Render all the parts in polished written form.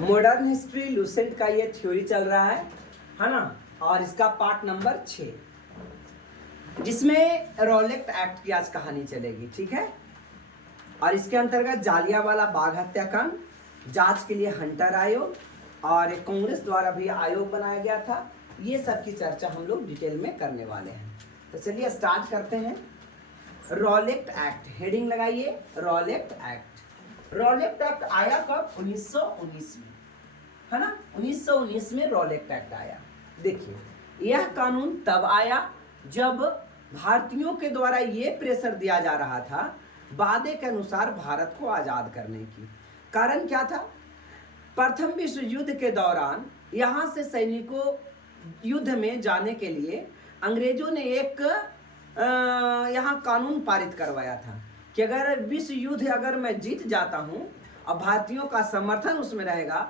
Modern history Lucent का ये theory चल रहा है ना, और इसका पार्ट नंबर 6, जिसमें रॉलेट एक्ट की आज कहानी चलेगी, ठीक है। और इसके अंतर्गत जालियांवाला बाग हत्याकांड, जांच के लिए हंटर आयोग और एक कांग्रेस द्वारा भी आयोग बनाया गया था, ये सब की चर्चा हम लोग डिटेल में करने वाले हैं। तो चलिए स्टार्ट करते हैं। रॉलेट एक्ट, हेडिंग लगाइए रॉलेट एक्ट। रॉलेट एक्ट आया कब? 1919 में, है ना। 1919 में रॉलेट एक्ट आया। देखिए, यह कानून तब आया जब भारतीयों के द्वारा ये प्रेशर दिया जा रहा था वादे के अनुसार भारत को आजाद करने की। कारण क्या था? प्रथम विश्व युद्ध के दौरान यहाँ से सैनिकों युद्ध में जाने के लिए अंग्रेजों ने एक यहाँ कानून पारित करवाया था कि अगर विश्व युद्ध अगर मैं जीत जाता हूँ और भारतीयों का समर्थन उसमें रहेगा,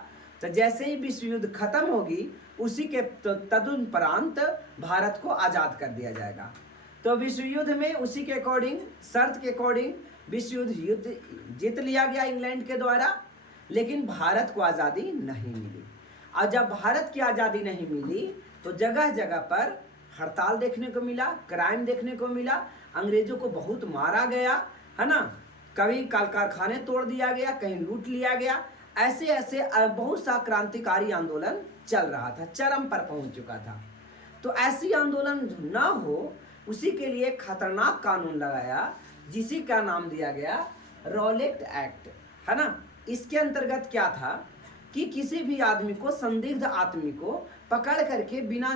तो जैसे ही विश्व युद्ध खत्म होगी उसी के तदुपरांत भारत को आज़ाद कर दिया जाएगा। तो विश्व युद्ध में उसी के अकॉर्डिंग, शर्त के अकॉर्डिंग विश्व युद्ध जीत लिया गया इंग्लैंड के द्वारा, लेकिन भारत को आज़ादी नहीं मिली। और जब भारत की आज़ादी नहीं मिली तो जगह जगह पर हड़ताल देखने को मिला, क्राइम देखने को मिला, अंग्रेजों को बहुत मारा गया, है ना। कभी कारखाने तोड़ दिया गया, कहीं लूट लिया गया। ऐसे ऐसे बहुत सा क्रांतिकारी आंदोलन चल रहा था, चरम पर पहुंच चुका था। तो ऐसी आंदोलन न हो उसी के लिए खतरनाक कानून लगाया, जिसी का नाम दिया गया रॉलेट एक्ट, है ना। इसके अंतर्गत क्या था कि किसी भी आदमी को, संदिग्ध आदमी को पकड़ करके बिना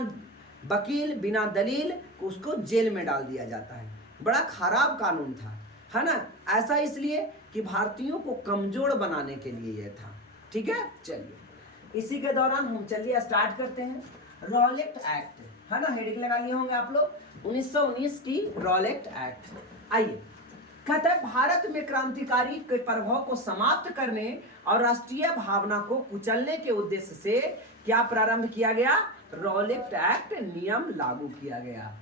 वकील, बिना दलील को उसको जेल में डाल दिया जाता है। बड़ा खराब कानून था, है ना। ऐसा इसलिए कि भारतीयों को कमजोर बनाने के लिए यह था, ठीक है। चलिए, इसी के दौरान हम चलिए स्टार्ट करते हैं। रॉलेट एक्ट, है ना, हेडिंग लगा लिए होंगे आप लोग, 1919 की रॉलेट एक्ट। आइए, कहता है भारत में क्रांतिकारी के प्रभाव को समाप्त करने और राष्ट्रीय भावना को कुचलने के उद्देश्य से क्या प्रारंभ किया गया? रॉलेट एक्ट नियम लागू किया गया।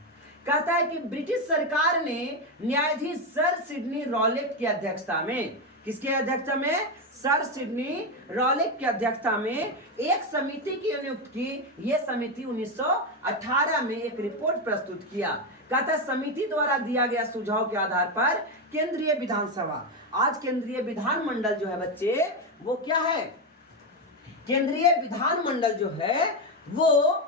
कहता है कि ब्रिटिश सरकार ने न्यायाधीश सर सिडनी रॉलेट की अध्यक्षता में, किसके अध्यक्षता में? सर सिडनी रॉलेट की अध्यक्षता में एक समिति की नियुक्त की। यह समिति 1918 में एक रिपोर्ट प्रस्तुत किया। कहता है समिति द्वारा दिया गया सुझाव के आधार पर केंद्रीय विधानसभा, आज केंद्रीय विधानमंडल जो है बच्चे, वो क्या है? केंद्रीय विधानमंडल जो है वो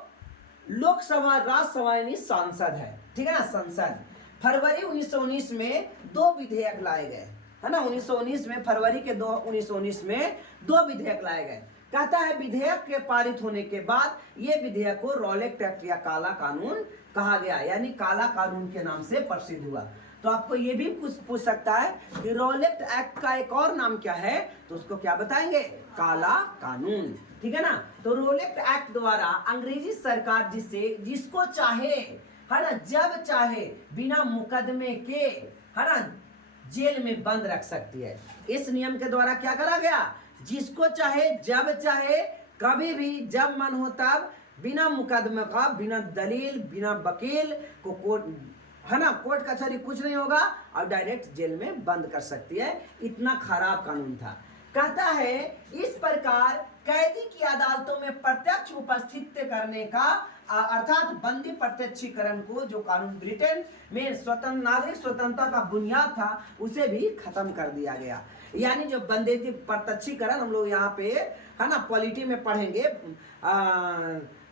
लोकसभा, राज्यसभा यानी सांसद है, ठीक है ना, संसद। फरवरी 1919 में 2 विधेयक लाए गए, है ना। 1919 में, फरवरी के 1919 में 2 विधेयक लाए गए। कहता है विधेयक के पारित होने के बाद ये विधेयक को रॉलेट एक्ट या काला कानून कहा गया, यानी काला कानून के नाम से प्रसिद्ध हुआ। तो आपको ये भी पूछ सकता है कि रॉलेट एक्ट का एक और नाम क्या है, तो उसको क्या बताएंगे? काला कानून, ठीक है ना। तो रॉलेट एक्ट द्वारा अंग्रेजी सरकार जिसको चाहे, है ना, जब चाहे बिना मुकदमे के, है ना, जेल में बंद रख सकती है। इस नियम के द्वारा क्या करा गया? जिसको चाहे, जब चाहे, कभी भी, जब मन हो तब, बिना मुकदमे का, बिना दलील, बिना वकील को कोर्ट, है ना, कोर्ट कचहरी कुछ नहीं होगा और डायरेक्ट जेल में बंद कर सकती है। इतना खराब कानून था। कहता है इस प्रकार कैदी की अदालतों में प्रत्यक्ष उपस्थित करने का, अर्थात बंदी प्रत्यक्षीकरण को, जो कानून ब्रिटेन में स्वतंत्र नागरिक स्वतंत्रता का बुनियाद था, उसे भी खत्म कर दिया गया। यानी जो बंदी प्रत्यक्षीकरण, हम लोग यहाँ पे, है ना, पॉलिटी में पढ़ेंगे,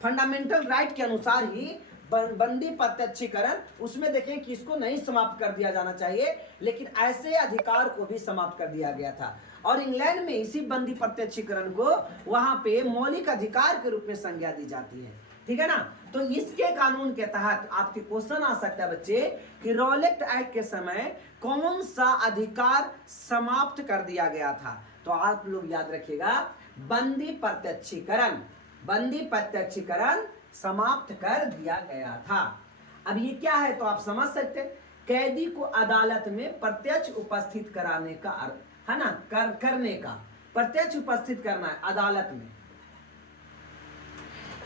फंडामेंटल राइट के अनुसार ही बंदी प्रत्यक्षीकरण, उसमें देखें कि इसको नहीं समाप्त कर दिया जाना चाहिए, लेकिन ऐसे अधिकार को भी समाप्त कर दिया गया था। और इंग्लैंड में इसी बंदी प्रत्यक्षीकरण को वहां पे मौलिक अधिकार के रूप में संज्ञा दी जाती है, ठीक है ना। तो इसके कानून के तहत आपके क्वेश्चन आ सकता है बच्चे कि रॉलेट एक्ट के समय कौन सा अधिकार समाप्त कर दिया गया था? तो आप लोग याद रखिएगा, बंदी प्रत्यक्षीकरण, बंदी प्रत्यक्षीकरण समाप्त कर दिया गया था। अब ये क्या है तो आप समझ सकते हैं, कैदी को अदालत में प्रत्यक्ष उपस्थित कराने का, है ना, करने का, प्रत्यक्ष उपस्थित करना है अदालत में।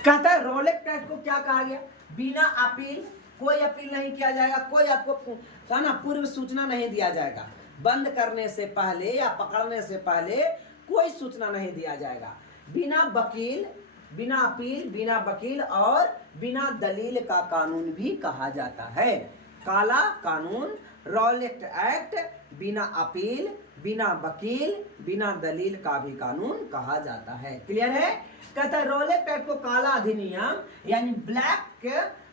कहता है रॉलेट एक्ट को क्या कहा गया? बिना अपील, कोई अपील नहीं किया जाएगा, कोई आपको, है ना, पूर्व सूचना नहीं दिया जाएगा। बंद करने से पहले या पकड़ने से पहले कोई सूचना नहीं दिया जाएगा। बिना वकील, बिना अपील, बिना वकील और बिना दलील का कानून भी कहा जाता है। काला कानून, रॉलेट एक्ट बिना अपील, बिना वकील, बिना दलील का भी कानून कहा जाता है। क्लियर है? कहता है रॉलेट एक्ट को काला अधिनियम यानी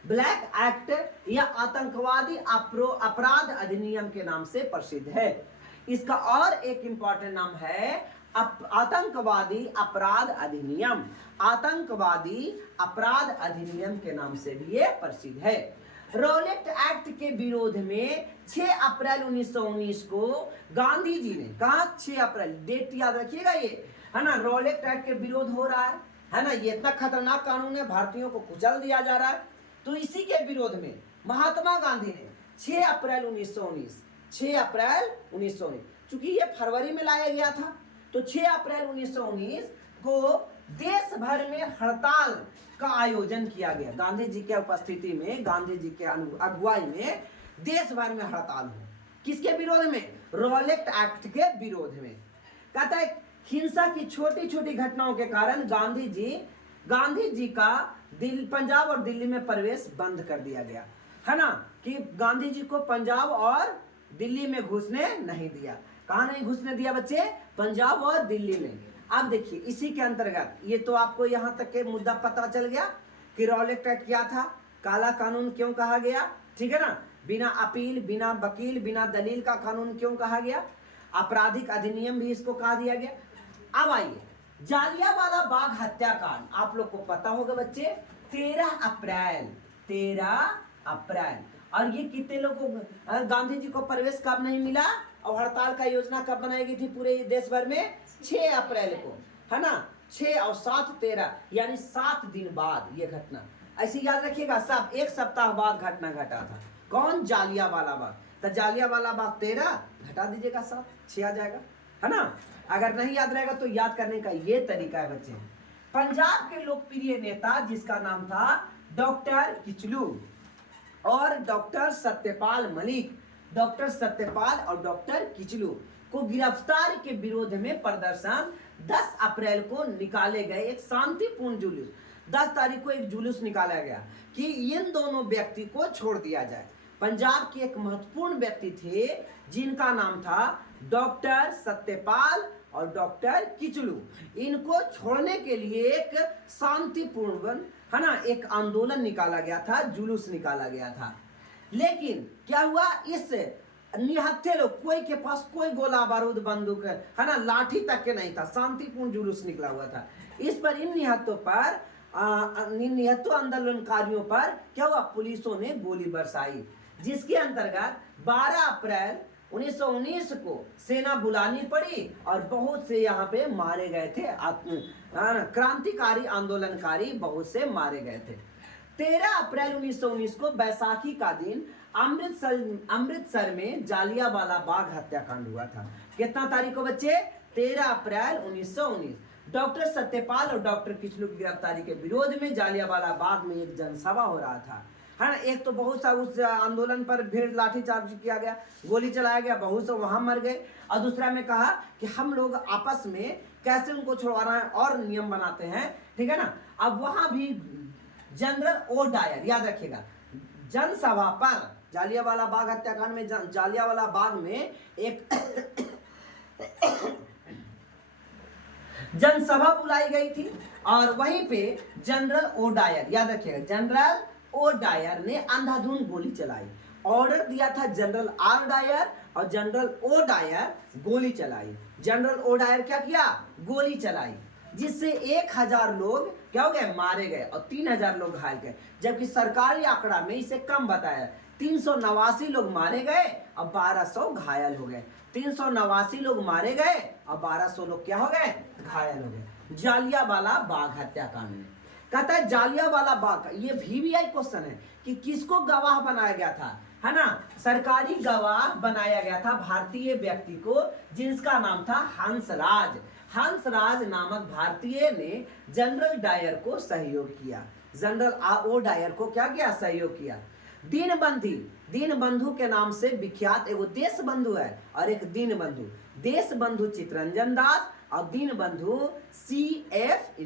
ब्लैक एक्ट या आतंकवादी अपराध अधिनियम के नाम से प्रसिद्ध है। इसका और एक इंपॉर्टेंट नाम है आतंकवादी अपराध अधिनियम। आतंकवादी अपराध अधिनियम के नाम से भी ये प्रसिद्ध है। रॉलेट एक्ट के विरोध में 6 अप्रैल 1919 को गांधी जी ने कहा, 6 अप्रैल डेट याद रखिएगा, ये है ना, रॉलेट एक्ट के विरोध हो रहा है ना, ये इतना खतरनाक कानून है, भारतीयों को कुचल दिया जा रहा है। तो इसी के विरोध में महात्मा गांधी ने 6 अप्रैल 1919, 6 अप्रैल 1919, चूंकि ये फरवरी में लाया गया था, तो 6 अप्रैल 1919 को देश भर में हड़ताल का आयोजन किया गया। गांधी जी के उपस्थिति में, गांधी जी के अगुवाई में देश भर में हड़ताल हो। किसके विरोध में? रॉलेट एक्ट के विरोध में। कहता है हिंसा की छोटी छोटी घटनाओं के कारण गांधी जी का पंजाब और दिल्ली में प्रवेश बंद कर दिया गया, है ना, कि गांधी जी को पंजाब और दिल्ली में घुसने नहीं दिया। कहाँ नहीं घुसने दिया बच्चे? पंजाब और दिल्ली में। अब देखिए इसी के अंतर्गत ये तो आपको यहाँ तक के मुद्दा पता चल गया कि रॉलेट एक्ट क्या था, काला कानून क्यों कहा गया, ठीक है ना, बिना अपील, बिना वकील, बिना दलील का कानून क्यों कहा गया, आपराधिक अधिनियम भी इसको कहा दिया गया। अब आइए जालियांवाला बाग हत्याकांड, आप लोग को पता होगा बच्चे, 13 अप्रैल। और ये कितने लोगों को गांधी जी को प्रवेश कब नहीं मिला और हड़ताल का योजना कब बनाई गई थी पूरे देश भर में? 6 अप्रैल को, है ना, 6 और 7 13 यानी 7 दिन बाद ये घटना, ऐसे याद रखिएगा, सब एक सप्ताह बाद घटना घटा था। कौन? जालियांवाला बाग। तो जालियांवाला बाग 13 घटा दीजिएगा 7, 6 आ जाएगा, है ना। अगर नहीं याद रहेगा तो याद करने का ये तरीका है बच्चे। पंजाब के लोकप्रिय नेता जिसका नाम था डॉक्टर किचलू और डॉक्टर सत्यपाल मलिक, डॉक्टर सत्यपाल और डॉक्टर किचलू को गिरफ्तार के विरोध में प्रदर्शन 10 अप्रैल को निकाले गए एक शांतिपूर्ण जुलूस। 10 तारीख को एक जुलूस निकाला गया कि इन दोनों व्यक्ति को छोड़ दिया जाए। पंजाब के एक महत्वपूर्ण व्यक्ति थे जिनका नाम था डॉक्टर सत्यपाल और डॉक्टर किचलू। इनको छोड़ने के लिए एक शांतिपूर्ण, है ना, एक आंदोलन निकाला गया था, जुलूस निकाला गया था। लेकिन क्या हुआ, इस निहत्थे लोग, कोई के पास कोई गोला बारूद बंदूक, है ना, लाठी तक के नहीं था, शांतिपूर्ण जुलूस निकला हुआ था। इस पर इन निहत्थों आंदोलनकारियों पर क्या हुआ, पुलिसों ने गोली बरसाई, जिसके अंतर्गत 12 अप्रैल 1919 को सेना बुलानी पड़ी और बहुत से यहाँ पे मारे गए थे, क्रांतिकारी आंदोलनकारी बहुत से मारे गए थे। 13 अप्रैल 1919 को बैसाखी का दिन अमृतसर में जालियांवाला बाग हत्याकांड हुआ था। कितना तारीख को बच्चे? 13 अप्रैल 1919। डॉक्टर सत्यपाल और डॉक्टर किचलू की गिरफ्तारी के विरोध में जालियांवाला बाग में एक जनसभा हो रहा था, है ना। एक तो बहुत सा उस आंदोलन पर भीड़ लाठीचार्ज किया गया, गोली चलाया गया, बहुत से वहां मर गए, और दूसरा में कहा कि हम लोग आपस में कैसे उनको छुड़वाना है और नियम बनाते हैं, ठीक है ना। अब वहां भी जनरल ओ डायर, याद रखिएगा, जनसभा पर जालियांवाला बाग हत्याकांड में जालियांवाला बाग में एक जनसभा बुलाई गई थी और वहीं पे जनरल ओ डायर, याद रखिएगा, जनरल ओ डायर ने अंधाधुंध गोली चलाई। ऑर्डर दिया था जनरल आर डायर और जनरल ओ डायर गोली चलाई। जनरल ओ डायर क्या किया? गोली चलाई, जिससे 1000 लोग क्या हो गए? मारे गए और 3000 लोग घायल गए, जबकि सरकारी आंकड़ा में इसे कम बताया। 389 लोग मारे गए और 1200 घायल हो गए। 389 लोग मारे गए और 1200 लोग क्या हो गए? घायल हो गए। जालियांवाला बाग हत्याकांड में कहता है जालियांवाला बाग का ये VVI क्वेश्चन है कि किसको गवाह बनाया गया था, है ना। सरकारी गवाह बनाया गया था भारतीय व्यक्ति को जिसका नाम था हंसराज। हंसराज नामक भारतीय ने जनरल डायर को सहयोग किया। जनरल ओ डायर को क्या किया? सहयोग किया। दीनबंधु के नाम से विख्यात एगो देश बंधु है और एक दीनबंधु। देश बंधु चित्तरंजन दास और दीनबंधु CF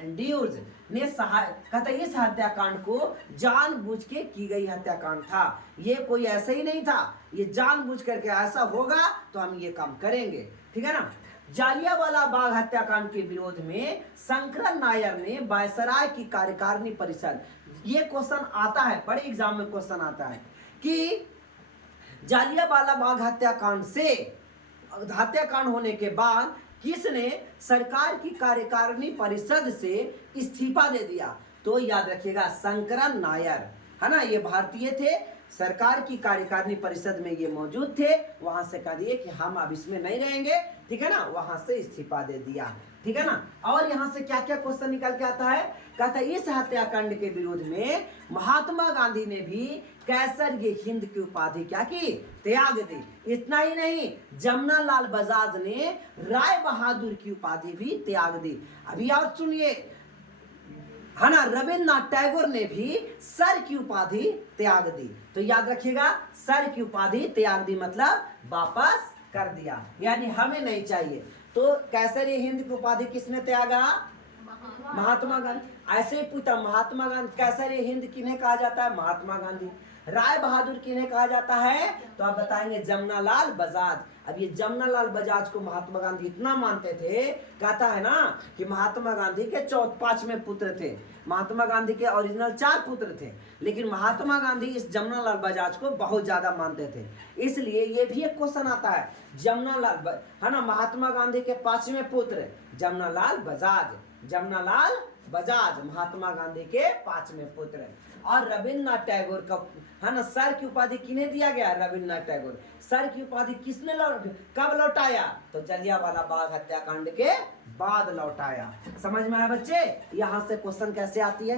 इंड्यूज ने कहते इस हत्याकांड को जानबूझ के की गई हत्याकांड था। ये कोई ऐसे ही नहीं था, ये जानबूझ करके ऐसा होगा तो हम ये काम करेंगे, ठीक है ना। जालियांवाला बाग हत्याकांड के विरोध में शंकरन नायर ने वायसराय की कार्यकारिणी परिषद, ये क्वेश्चन आता है, बड़े एग्जाम में क्वेश्चन आता है कि जालियांवाला बाग हत्याकांड होने के बाद किसने सरकार की कार्यकारिणी परिषद से इस्तीफा दे दिया। तो याद रखिएगा शंकरन नायर, है ना, ये भारतीय थे, सरकार की कार्यकारिणी परिषद में ये मौजूद थे, वहां से कह दिए कि हम अब इसमें नहीं रहेंगे, ठीक है ना, वहां से इस्तीफा दे दिया, ठीक है ना। और यहाँ से क्या क्या क्वेश्चन निकल के आता है, कहता है इस हत्याकांड के विरोध में महात्मा गांधी ने भी कैसर ये हिंद की उपाधि क्या की, त्याग दी। इतना ही नहीं, जमनालाल बजाज ने राय बहादुर की उपाधि भी त्याग दी। अभी और सुनिए, है ना, रविन्द्रनाथ टैगोर ने भी सर की उपाधि त्याग दी। तो याद रखिएगा, सर की उपाधि त्याग दी मतलब वापस कर दिया, यानी हमें नहीं चाहिए। तो कैसर हिंद की उपाधि किसने त्यागा, महात्मा गांधी। ऐसे ही पूछता, महात्मा गांधी कैसर हिंद किन्हें कहा जाता है, महात्मा गांधी। राय बहादुर किन्हें कहा जाता है, तो आप बताएंगे जमनालाल बजाज। अब ये जमनालाल बजाज को महात्मा गांधी इतना मानते थे, कहता है ना कि महात्मा गांधी के 5वें पुत्र थे। महात्मा गांधी के ओरिजिनल 4 पुत्र थे, लेकिन महात्मा गांधी इस जमनालाल बजाज को बहुत ज्यादा मानते थे। इसलिए ये भी एक क्वेश्चन आता है, जमनालाल, है ना, महात्मा गांधी के 5वें पुत्र जमनालाल बजाज महात्मा गांधी के 5वें पुत्र। और रविन्द्रनाथ टैगोर का, है ना, सर की उपाधि किन्हें दिया गया, रविन्द्रनाथ टैगोर। सर की उपाधि किसने कब लौटाया, तो जलियांवाला बाग हत्याकांड के बाद लौटाया। समझ में आया बच्चे, यहाँ से क्वेश्चन कैसे आती है।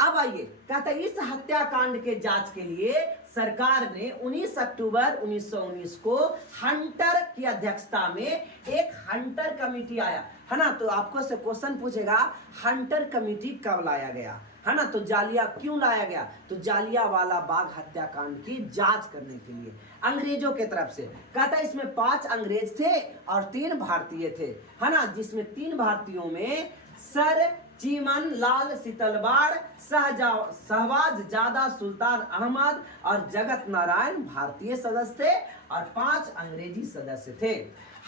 अब आइए, कहता है इस हत्याकांड के जांच के लिए सरकार ने 19 अक्टूबर 1919 को हंटर की अध्यक्षता में एक हंटर कमेटी आया, है ना। तो आपको से क्वेश्चन पूछेगा, हंटर कमेटी कब लाया गया, है ना। तो क्यों लाया गया, तो जालियांवाला बाग हत्याकांड की जांच करने के लिए अंग्रेजों के तरफ से। कहता है इसमें 5 अंग्रेज थे और 3 भारतीय थे, है ना, जिसमें 3 भारतीयों में सर चीमन लाल सितलवाड़, शहबाज जादा सुल्तान अहमद और जगत नारायण भारतीय सदस्य थे और 5 अंग्रेजी सदस्य थे।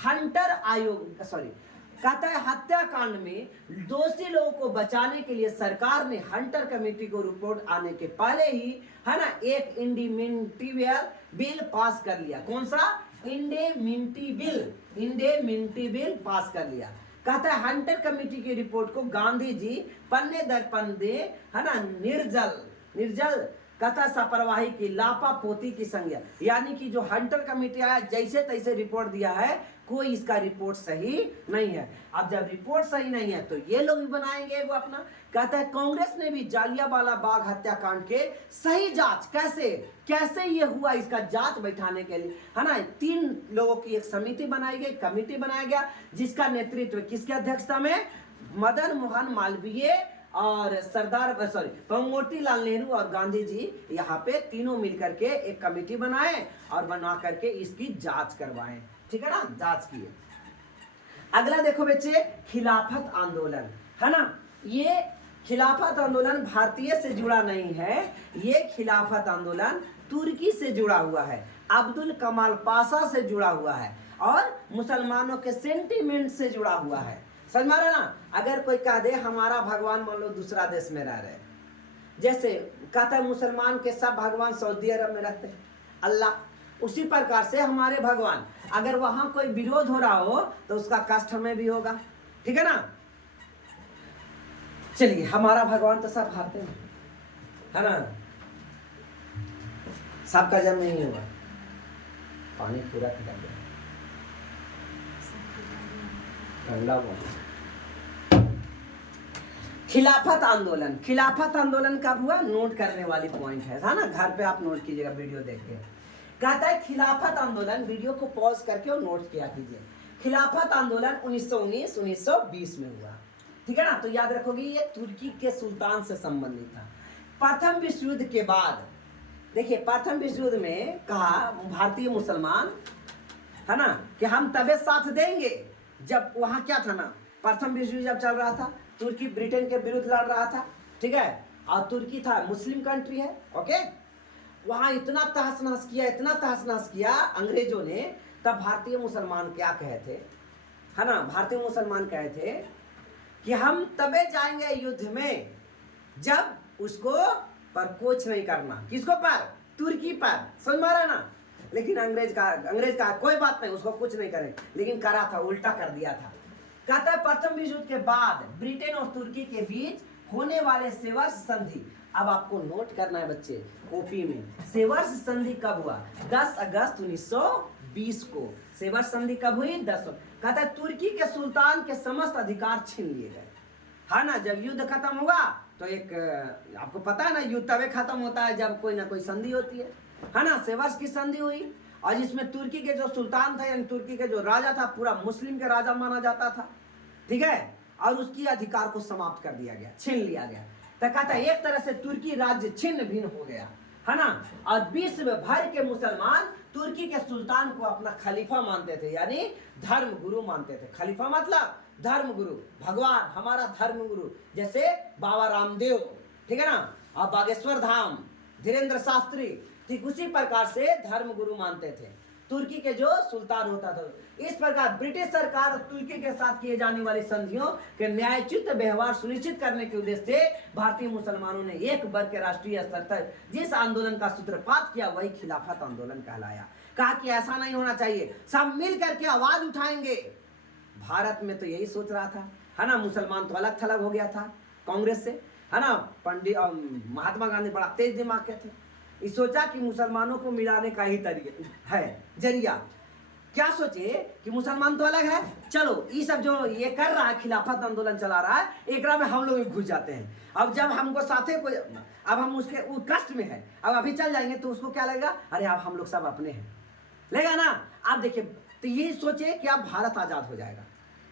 हंटर आयोग कहता है हत्याकांड में दोषी लोगों को बचाने के लिए सरकार ने हंटर कमेटी को रिपोर्ट आने के पहले ही, है ना, एक इंडेमिनिटी बिल पास कर लिया। कौन सा, इंडेमिनिटी बिल पास कर लिया। कहता है हंटर कमेटी की रिपोर्ट को गांधी जी पन्ने दर पन्ने, है ना, निर्जल कथा लापरवाही की लापापोती की संज्ञा, यानी कि जो हंटर कमेटी आया जैसे तैसे रिपोर्ट दिया है, कोई इसका रिपोर्ट सही नहीं है। अब जब रिपोर्ट सही नहीं है तो ये लोग भी बनाएंगे वो अपना। कहता है कांग्रेस ने भी जालियांवाला बाग हत्याकांड के सही जांच कैसे ये हुआ, इसका जांच बैठाने के लिए, है ना, 3 लोगों की एक समिति बनाई गई, कमेटी बनाया गया, जिसका नेतृत्व किसके अध्यक्षता में, मदन मोहन मालवीय और मोतीलाल नेहरू और गांधी जी, यहाँ पे तीनों मिलकर के एक कमेटी बनाए और बना करके इसकी जांच करवाएं, ठीक है ना, जांच की। अगला देखो बच्चे, खिलाफत आंदोलन, है ना। ये खिलाफत आंदोलन भारतीय से जुड़ा नहीं है, ये खिलाफत आंदोलन तुर्की से जुड़ा हुआ है, अब्दुल कमाल पाशा से जुड़ा हुआ है और मुसलमानों के सेंटीमेंट से जुड़ा हुआ है। समझ में आ रहा ना। अगर कोई कह दे हमारा भगवान मान लो दूसरा देश में रह रहे, जैसे कहता है मुसलमान के सब भगवान सऊदी अरब में रहते हैं, अल्लाह, उसी प्रकार से हमारे भगवान, अगर वहां कोई विरोध हो रहा हो तो उसका कष्ट हमें भी होगा, ठीक है ना। चलिए, हमारा भगवान तो सब भारतीय है ना, सबका जन्म नहीं हुआ, पानी पूरा खिला गया, ठंडा बोला। खिलाफत आंदोलन कब हुआ, नोट करने वाली पॉइंट है ना, घर पे आप नोट कीजिएगा वीडियो देख के। कहता है खिलाफत आंदोलन, वीडियो को पॉज करके और नोट किया कीजिए। खिलाफत आंदोलन 1919-1920 में हुआ, ठीक है ना। तो याद रखोगे ये तुर्की के सुल्तान से संबंधित था। प्रथम विश्व युद्ध के बाद देखिए प्रथम विश्व युद्ध में कहा भारतीय मुसलमान, है ना, कि हम तबे साथ देंगे जब वहां क्या था ना, प्रथम विश्व युद्ध जब चल रहा था, तुर्की ब्रिटेन के विरुद्ध लड़ रहा था, ठीक है, और तुर्की था मुस्लिम कंट्री है, ओके। वहां इतना तहस नहस किया, इतना तहस नहस किया अंग्रेजों ने, तब भारतीय मुसलमान क्या कहे थे, है ना, भारतीय मुसलमान कहे थे कि हम तबे जाएंगे युद्ध में जब उसको पर कुछ नहीं करना, किसको पर, तुर्की पर, समझ में आ रहा है ना। लेकिन अंग्रेज का कोई बात नहीं, उसको कुछ नहीं करें, लेकिन करा था, उल्टा कर दिया था। कहता है प्रथम विश्व युद्ध के बाद ब्रिटेन और तुर्की के बीच होने वाले सेवर्स संधि, अब आपको नोट करना है बच्चे कॉपी में, सेवर्स संधि कब हुआ, 10 अगस्त 1920 को सेवर्स संधि कब हुई, 10। कहता है तुर्की के सुल्तान के समस्त अधिकार छीन लिए गए, है ना। जब युद्ध खत्म हुआ तो एक आपको पता है ना, युद्ध तभी खत्म होता है जब कोई ना कोई संधि होती है ना। सेवर्स की संधि हुई और जिसमें तुर्की के जो सुल्तान थे, यानी तुर्की के जो राजा था, पूरा मुस्लिम के राजा माना जाता था, ठीक है, और उसकी अधिकार को समाप्त कर दिया गया, छीन लिया गया। तो कहता है एक तरह से तुर्की राज्य छिन्न भिन्न हो गया, है ना। और विश्व भर के मुसलमान तुर्की के सुल्तान को अपना खलीफा मानते थे, यानी धर्म गुरु मानते थे। खलीफा मतलब धर्म गुरु, भगवान हमारा धर्म गुरु, जैसे बाबा रामदेव, ठीक है ना, और बागेश्वर धाम, धीरेन्द्र शास्त्री, ठीक उसी प्रकार से धर्म गुरु मानते थे तुर्की के जो सुल्तान होता था। इस प्रकार ब्रिटिश सरकार और तुर्की के साथ किए जाने वाली संधियों के न्यायोचित व्यवहार सुनिश्चित करने के उद्देश्य से भारतीय मुसलमानों ने एक वर्ग के राष्ट्रीय स्तर तक जिस आंदोलन का सूत्रपात किया वही खिलाफत आंदोलन कहलाया। कहा कि ऐसा नहीं होना चाहिए, सब मिल करके आवाज उठाएंगे। भारत में तो यही सोच रहा था, है ना, मुसलमान तो अलग थलग हो गया था कांग्रेस से, है ना। पंडित महात्मा गांधी बड़ा तेज दिमाग के थे, ये सोचा कि मुसलमानों को मिलाने का ही तरीका है, जरिया। क्या सोचे कि मुसलमान तो अलग है, चलो ये सब जो ये कर रहा है, खिलाफत आंदोलन चला रहा है, एक में हम लोग घुस जाते हैं। अब जब हमको साथे कोई, अब हम उसके वो कष्ट में है, अब अभी चल जाएंगे तो उसको क्या लगेगा, अरे अब हम लोग सब अपने हैं, लेगा ना। आप देखिए, तो ये सोचे कि अब भारत आजाद हो जाएगा,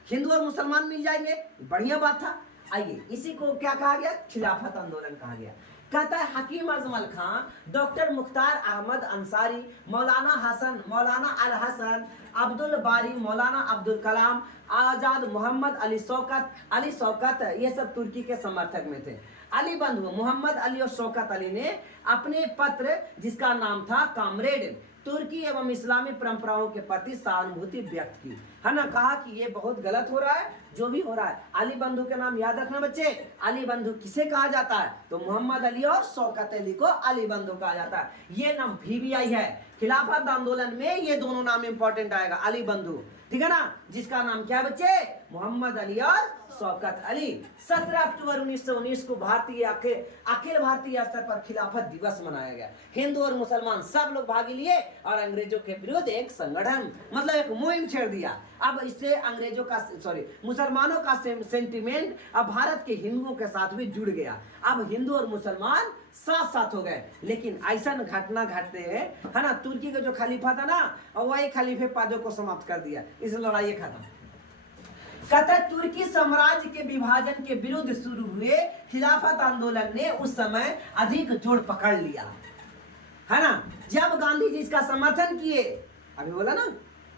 हिंदू और मुसलमान मिल जाएंगे, बढ़िया बात था। आइए, इसी को क्या कहा गया, खिलाफत आंदोलन कहा गया। कहता है हकीम अजमल खान, डॉक्टर मुख्तार अहमद अंसारी, मौलाना हसन, मौलाना अल हसन, अब्दुल बारी, मौलाना अब्दुल कलाम आजाद, मोहम्मद अली शौकत, ये सब तुर्की के समर्थक में थे। अली बंधु मोहम्मद अली और शौकत अली ने अपने पत्र, जिसका नाम था कामरेड, तुर्की एवं इस्लामी परंपराओं के प्रति सहानुभूति व्यक्त की, है ना। कहा कि ये बहुत गलत हो रहा है जो भी हो रहा है। अली बंधु के नाम याद रखना बच्चे, अली बंधु किसे कहा जाता है, तो मोहम्मद अली और शौकत अली को अली बंधु कहा जाता है। ये नाम VVI है, खिलाफत आंदोलन में ये दोनों नाम इंपॉर्टेंट आएगा, अली बंधु, ठीक है ना, जिसका नाम क्या है बच्चे, मोहम्मद अली और शौकत अली। 17 अक्टूबर 1919 को अखिल भारतीय स्तर पर खिलाफत दिवस मनाया गया। हिंदू और मुसलमान सब लोग भाग लिए और अंग्रेजों के विरुद्ध एक संगठन, मतलब एक मुहिम छेड़ दिया। अब इससे अंग्रेजों का मुसलमानों का सेंटिमेंट अब भारत के हिंदुओं के साथ भी जुड़ गया। अब हिंदू और मुसलमान साथ साथ हो गए। लेकिन ऐसा घटना घटते है ना, तुर्की का जो खलीफा था ना, वही खलीफे पादों को समाप्त कर दिया, इस लड़ाई खत्म। कहता तुर्की साम्राज्य के विभाजन के विरुद्ध शुरू हुए खिलाफत आंदोलन ने उस समय अधिक जोर पकड़ लिया, है ना। जब गांधी जी इसका समर्थन किए, अभी बोला ना,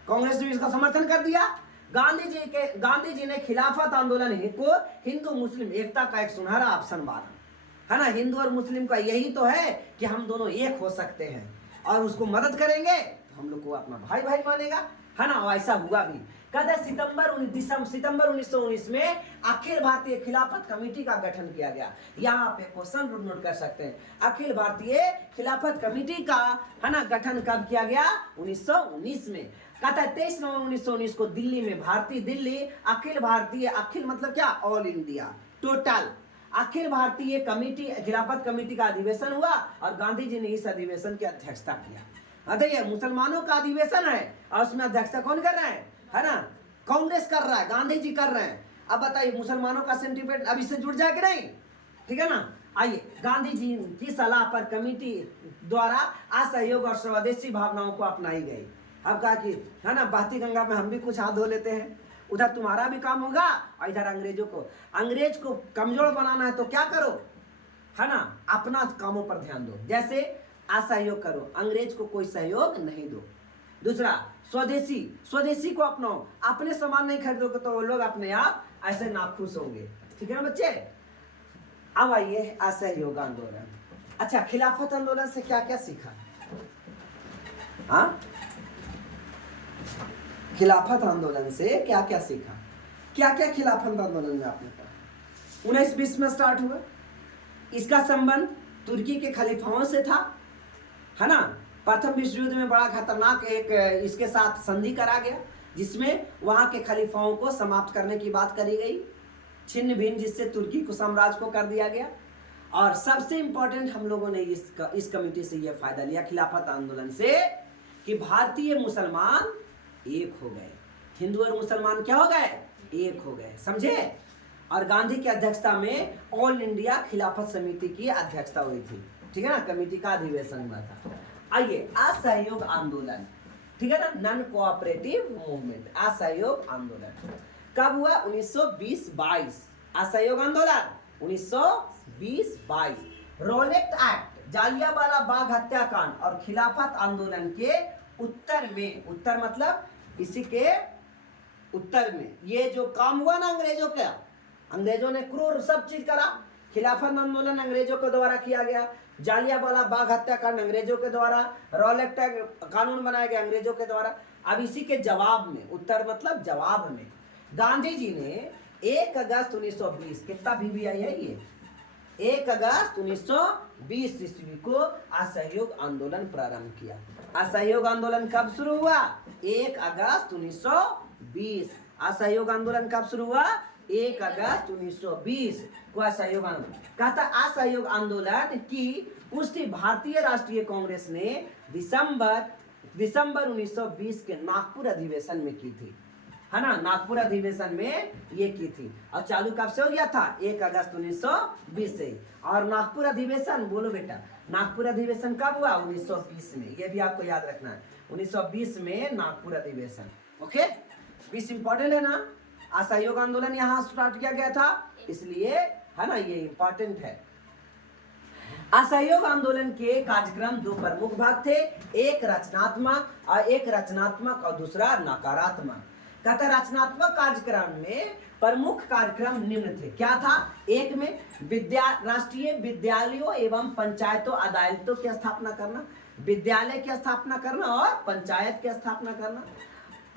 कांग्रेस ने इसका समर्थन कर दिया। गांधी जी ने खिलाफत आंदोलन को हिंदू मुस्लिम एकता का एक सुनहरा ऑप्शन माना, है ना। हिंदू और मुस्लिम का यही तो है कि हम दोनों एक हो सकते हैं और उसको मदद करेंगे तो हम लोग को अपना भाई भाई मानेगा, है ना। ऐसा हुआ भी। कहते सितंबर 1919 में अखिल भारतीय खिलाफत कमेटी का गठन किया गया। यहाँ पे क्वेश्चन नोट कर सकते हैं, अखिल भारतीय खिलाफत कमेटी का, है ना, गठन कब किया गया, 1919 में। कहता है 23 नवंबर 1919 को दिल्ली में, दिल्ली अखिल मतलब क्या, all India total Akhil Bharatiya खिलाफत कमेटी का अधिवेशन हुआ और गांधी जी ने इस अधिवेशन की अध्यक्षता किया। ये मुसलमानों का अधिवेशन है और उसमें अध्यक्षता कौन कर रहा है ना, कांग्रेस कर रहा है, गांधी जी कर रहे हैं। अब बताइए मुसलमानों का सेंटिमेंट अब इससे जुड़ जाए कि नहीं, ठीक है ना। आइए, गांधी जी की सलाह पर कमेटी द्वारा असहयोग और स्वदेशी भावनाओं को अपनाई गई। अब कहा कि, है ना, बहती गंगा में हम भी कुछ हाथ धो लेते हैं, उधर तुम्हारा भी काम होगा और इधर अंग्रेज को कमजोर बनाना है तो क्या करो, है ना, अपना कामों पर ध्यान दो। जैसे असहयोग करो, अंग्रेज को कोई सहयोग नहीं दो। दूसरा स्वदेशी, स्वदेशी को अपनाओ, अपने सामान नहीं खरीदोगे तो वो लोग अपने आप ऐसे नाखुश होंगे। ठीक है ना बच्चे। अब आइए असहयोग आंदोलन। अच्छा, खिलाफत आंदोलन से क्या क्या सीखा? हाँ, खिलाफत आंदोलन से क्या क्या सीखा? क्या क्या खिलाफत आंदोलन में आपने पढ़ा? 1920 में स्टार्ट हुआ। इसका संबंध तुर्की के खलीफाओं से था, है ना। प्रथम विश्व युद्ध में बड़ा खतरनाक एक इसके साथ संधि करा गया, जिसमें वहां के खलीफाओं को समाप्त करने की बात करी गई, छिन्न भिन्न, जिससे तुर्की को साम्राज्य को कर दिया गया। और सबसे इंपॉर्टेंट, हम लोगों ने इस कमेटी से यह फायदा लिया खिलाफत आंदोलन से कि भारतीय मुसलमान एक हो गए, हिंदू और मुसलमान क्या हो गए? एक हो गए, समझे। और गांधी की अध्यक्षता में ऑल इंडिया खिलाफत समिति की अध्यक्षता हुई थी, ठीक है ना, कमेटी का अधिवेशन हुआ था। आइए, असहयोग आंदोलन, ठीक है ना, नॉन कोऑपरेटिव मूवमेंट, असहयोग आंदोलन कब हुआ? 1920-22। असहयोग आंदोलन 1920-22। रोलेट एक्ट, जालियांवाला बाग हत्याकांड और खिलाफत आंदोलन के उत्तर में, उत्तर मतलब इसी के उत्तर में ये जो काम हुआ ना अंग्रेजों का, अंग्रेजों ने क्रूर सब चीज करा। खिलाफत आंदोलन अंग्रेजों के द्वारा किया गया, जालियांवाला बाग हत्याकांड अंग्रेजों के द्वारा, रॉलेट एक्ट कानून बनाया गया अंग्रेजों के द्वारा। अब इसी के जवाब में, उत्तर मतलब जवाब में, गांधी जी ने 1 अगस्त 1920, कितना BBI है ये, 1 अगस्त 1920 ईस्वी को असहयोग आंदोलन प्रारंभ किया। असहयोग आंदोलन कब शुरू हुआ? 1 अगस्त 1920। असहयोग आंदोलन कब शुरू हुआ? 1 अगस्त 1920 को असहयोग आंदोलन कहता। असहयोग आंदोलन की पुष्टि भारतीय राष्ट्रीय कांग्रेस ने दिसंबर 1920 के नागपुर अधिवेशन में की थी, है ना, नागपुर अधिवेशन में ये की थी। और चालू कब से हो गया था? 1 अगस्त 1920 से। और नागपुर अधिवेशन, बोलो बेटा, नागपुर अधिवेशन कब हुआ? 1920 में। ये भी आपको याद रखना है, 1920 में नागपुर अधिवेशन। ओके, 20 इंपॉर्टेंट है ना। असहयोग आंदोलन यहाँ स्टार्ट किया गया था, इसलिए, है ना, ये इंपॉर्टेंट है। असहयोग आंदोलन के कार्यक्रम 2 प्रमुख भाग थे, एक रचनात्मक और दूसरा नकारात्मक। कहता रचनात्मक कार्यक्रम में प्रमुख कार्यक्रम निम्न थे। क्या था? एक में राष्ट्रीय विद्यालयों एवं पंचायतों अदालतों की स्थापना करना, विद्यालय की स्थापना करना और पंचायत की स्थापना करना।